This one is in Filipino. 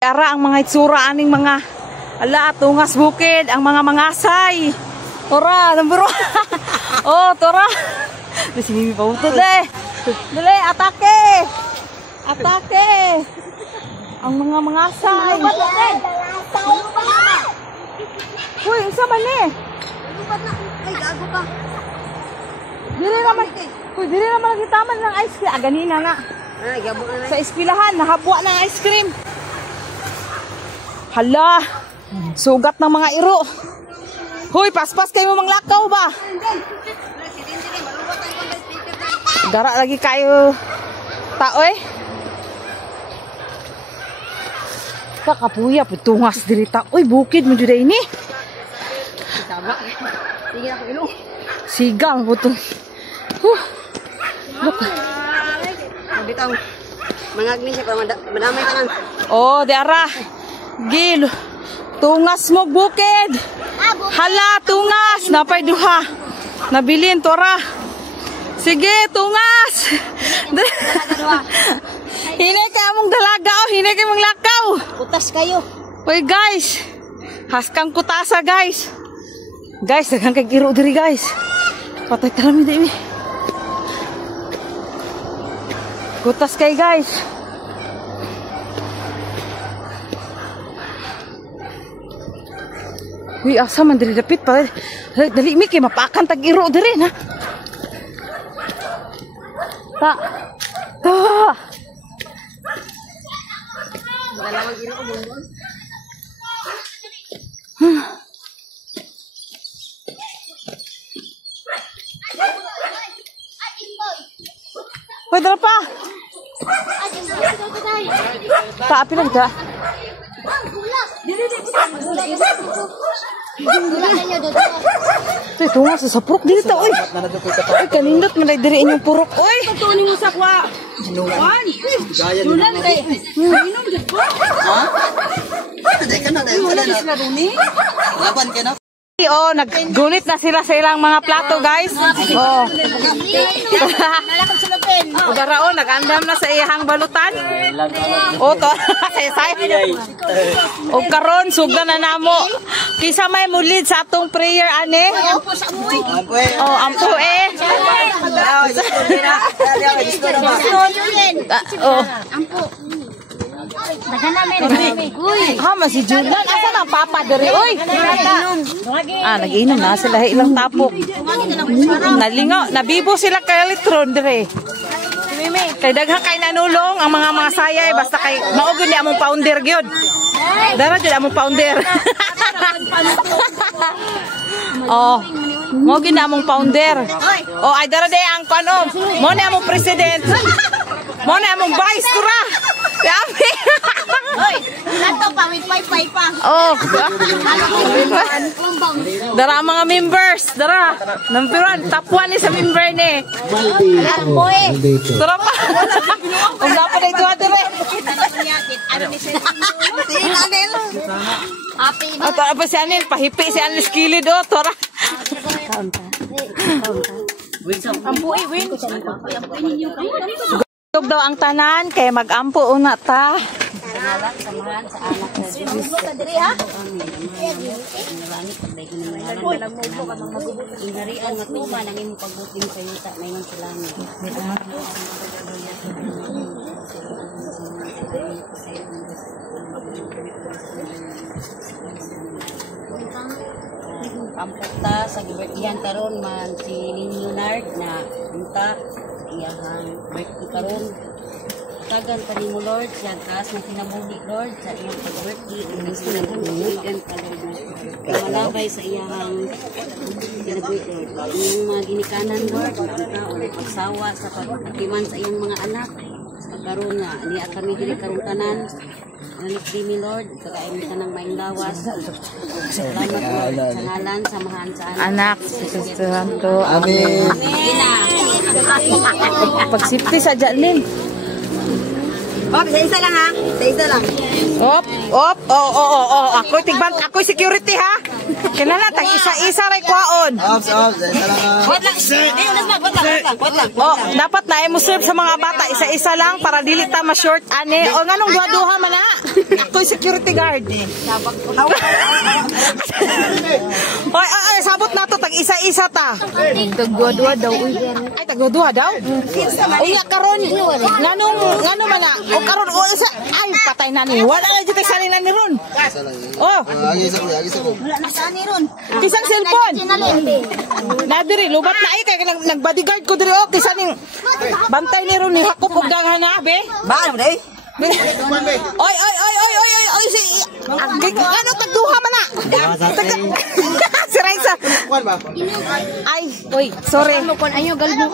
Ara ang mga itsura aning mga ala tungas bukid ang mga mangasay. Tora, number 1. Oh, tora. Di sini pa utot eh. Dali, atake. Atake. Ang mga mangasay. Uy, isa man eh. Ay, gago ka. Dili naman kita man ng ice cream. Ah, ganina nga. Ay, gabo na. Sa eskwelahan, nahabwa ng ice cream. Hala, sugat ng mga iro. Hoy, paspas kayo manglakaw ba? Dara lagi kayo tao eh. Kakapuya, putungas diri ta. Uy, bukid mo juday ini. Sige ako ilong. Sigang putong. Look. Bitaw. Mangagni siya para madamay ka lang. Oh, dara. Gil. Tungas mo bukid. Hala, tungas. Napay duha. Nabilin, tora. Sige, tungas. Hinay ka mong dalaga o. Hinay ka mong lakaw. Kutas kayo. Uy, guys. Haskang kutasa, guys. Guys, dagang kay giro diri, guys. Patay talamin diri. Kutas kay, guys. Uy, asa man diri dapit pa. Dali mi kay mapakan tag iro diri na. Ta. Ta. Dalawang iro ko bumbon. Hoy, dala pa. Ta, api lang ta. Ito, tungas sa purok dito ta, oy. Ay, kanindot man diri inyong purok, oy. Tunin mo sa kwa. Juan. Julan kay. Inom jud ko. Ha? Dai ka na dai. Wala na duni. Laban ka na. Oh, naggunit na sila sa ilang mga plato, guys. Oh. Nalakad sa lapin. O darao, nag-andam na sa iyang balutan. O to, say-say. O karon sugdan na namo. Kisa may mulid sa atong prayer ane. Ampo sa amoy. Oh, ampo eh. Oh. Ampo. Naganamin. Uy. Ha, si Julan. Asa na papa diri? Uy. Ah, nag-inom na sila ilang tapok. Nalingaw, nabibo sila kay litron diri. Kay daghan kay nanulong ang mga sayay basta kay maugod ni among founder gyud. Dara jud among founder. Oh. Mo gid among founder. Oh, ay dara day ang kano. Mo ni among president. Mo ni among vice tura. Yami. Hoy, nato pa with wifi pa. Oh. Dara mga members, dara. Number 1, top 1 ni sa member ni. Boy. Dara pa. Ug dapat ay tuwa dire. Ano ni sila? Anel. Happy. Ato apa si Anil, pahipi si Anil skilid do, tora. Ampo eh, win. Tug daw ang tanan kay mag-ampo una ta. Samahan sa anak na diri ha. Inarian nga tuma nang imong pagbuting sa yuta na imong silangan. Pampukta sa gibertihan karon man si Leonard na unta iyahang birthday karon. Tagan pa ni mo Lord, siya taas ng kinabuhi Lord, sa iyang pag-birthday, ang sinabuhigan pa Lord. Malabay sa iyang kinabuhi Lord. Iyang mga ginikanan Lord, ang pagsawa sa pag-atiman sa iyang mga anak. Sa karon nga, niya kami diri karong tanan. Anak dimi Lord, kagayon ka ng maing lawas. Salamat Lord, sa ngalan, samahan sa Anak, susuhan to. Amen. Pagsipti sa Janine. Oh, isa lang ha. Isa lang. Op, op, oh. Ako'y tigban, ako'y security ha. Kinala, tag isa-isa ray kwaon. Ops. Wait lang. Wait lang. Oh, dapat na mo serve sa mga bata isa-isa lang para dili ta ma-short ane. O nganong duha-duha man na? Ako Ato security guard. Sabak ko. Ay, sabot na to, tag isa-isa ta. Tagdua-dua daw. Ay, tagdua daw. Uy, karon ngano man na. O karon o isa. Ay, patay na ni. Wala na jud sa na ni ron. Oh, Agis ako. Wala na saan ni ron. kisang cellphone. Na diri lubat na ay kay nag-bodyguard ko diri o kisaning bantay ni ron ni hakop og daghan na be. Ba mo day? Oy, si ano tagduha man na. Si Raisa. Kuan ba? Ay, oy, sorry. Mo kon ayo galbong